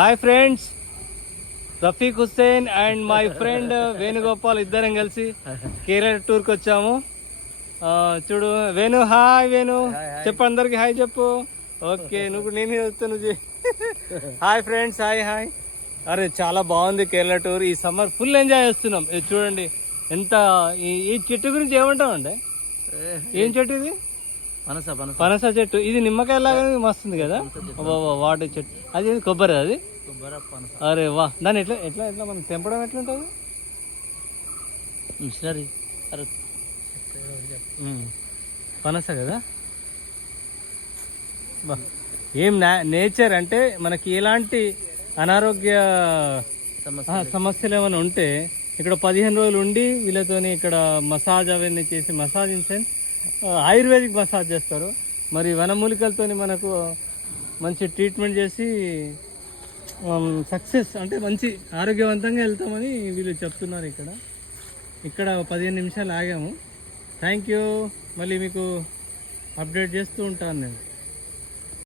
Hi friends, Rafiq Hussain and my friend Venugopal ఇద్దరం కలిసి కేరళ టూర్కి వచ్చాము. చూడు వేణు, హాయ్ వేణు చెప్పు, అందరికి హాయ్ చెప్పు. ఓకే, నువ్వు నేను చెప్తాను. Hi friends, hi hi. అరే చాలా బాగుంది కేరళ టూర్. ఈ సమ్మర్ ఫుల్ ఎంజాయ్ చేస్తున్నాం. ఇది చూడండి ఎంత. ఈ చెట్టు గురించి ఏమంటావు అంటే, ఏం చెట్టు ఇది? పనస చెట్టు. ఇది నిమ్మకాయ లాగా మస్తుంది కదా. వాటి చెట్టు అది కొబ్బరి, అది అరే వా. దాన్ని ఎట్లా ఎట్లా ఎట్లా మనం తెంపడం ఎట్లుంటుంది? మిషనరీ పనస కదా. ఏం నేచర్ అంటే మనకి ఎలాంటి అనారోగ్య సమస్యలు ఏమైనా ఉంటే ఇక్కడ 15 రోజులు ఉండి వీళ్ళతోని ఇక్కడ మసాజ్ అవన్నీ చేసి, massage in sense ayurvedic massage చేస్తారు. మరి వనమూలికలతో మనకు మంచి ట్రీట్మెంట్ చేసి సక్సెస్ అంటే మంచి ఆరోగ్యవంతంగా వెళ్తామని వీళ్ళు చెప్తున్నారు. ఇక్కడ 15 నిమిషాలు ఆగాము. Thank you. మళ్ళీ మీకు అప్డేట్ చేస్తూ ఉంటాను నేను.